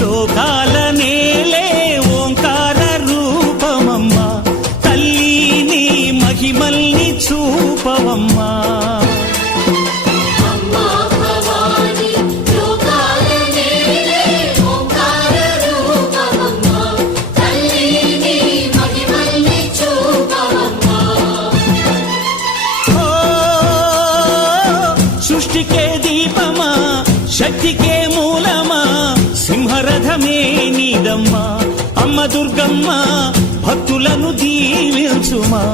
లోకాల నేలే ఓంకార రూపమమ్మా తల్లి నీ మహిమల్ని చూపవమ్మా సృష్టికే దీపమా శక్తికే మూలమా సింహరథమే నీదమ్మా అమ్మ దుర్గమ్మ భక్తులను దీవించుమా